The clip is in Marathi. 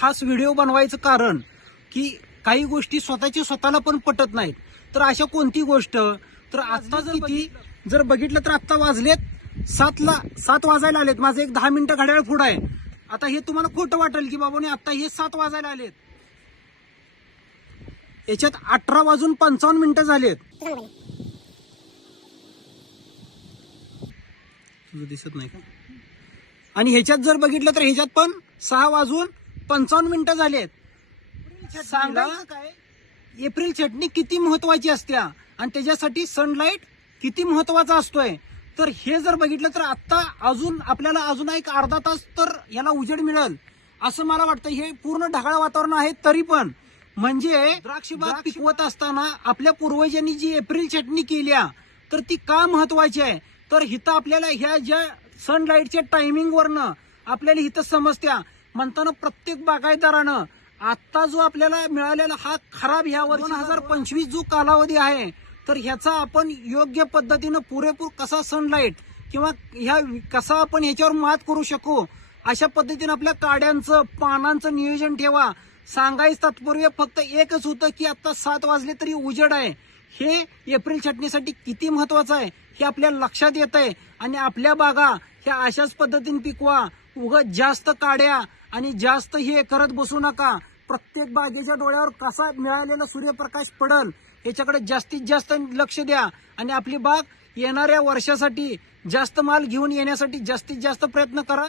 खास व्हिडिओ बनवायचं कारण की काही गोष्टी स्वतःला पण पटत नाहीत. तर अशा कोणती गोष्ट, तर आता जर बघितलं तर आता वाजलेत 7 वाजायला आलेत. माझं एक 10 मिनिटं घड्याळ पुढं आहे. आता हे तुम्हाला खोटं वाटेल की बाबाने आता हे 7 वाजायला आलेत. याच्यात 18:55 झालेत. तुझं दिसत नाही का? आणि ह्याच्यात जर बघितलं तर ह्याच्यात पण 6:55 झालेत. सांगा काय एप्रिल चटणी किती महत्वाची असत्या आणि त्याच्यासाठी सनलाईट किती महत्वाचा असतोय. तर हे जर बघितलं तर आता आपल्याला अजून एक अर्धा तास तर याला उजेड मिळेल असं मला वाटतं. हे पूर्ण ढगाळ वातावरण आहे तरी पण म्हणजे द्राक्ष बाग पिकवत असताना आपल्या पूर्वजांनी जी एप्रिल चटणी केल्या तर ती का महत्वाची आहे. तर हिथं आपल्याला ह्या ज्या सनलाईटच्या टायमिंग वरनं आपल्याला हिथं समजत्या. म्हणताना प्रत्येक बागायतदारानं आता जो आपल्याला मिळालेला हा खराब ह्या वर्षी 2025 जो कालावधी आहे तर ह्याचा आपण योग्य पद्धतीनं पुरेपूर कसा सनलाईट किंवा कसा आपण ह्याच्यावर मात करू शकू अशा पद्धतीनं आपल्या काड्यांचं पानांचं नियोजन ठेवा. सांगायचं तात्पर्य फक्त एकच होतं की आता 7 वाजले तरी उजेड आहे. हे एप्रिल चटणीसाठी किती महत्वाचं आहे हे आपल्याला लक्षात येत आहे. आणि आपल्या बागा ह्या अशाच पद्धतीने पिकवा. उगाच जास्त काड्या आणि जास्त हे करत बसू नका. प्रत्येक बागेच्या डोळ्यावर कसा मिळालेला सूर्यप्रकाश पडल याच्याकडे जास्तीत जास्त लक्ष द्या आणि आपली बाग येणाऱ्या वर्षासाठी जास्त माल घेऊन येण्यासाठी जास्तीत जास्त प्रयत्न करा.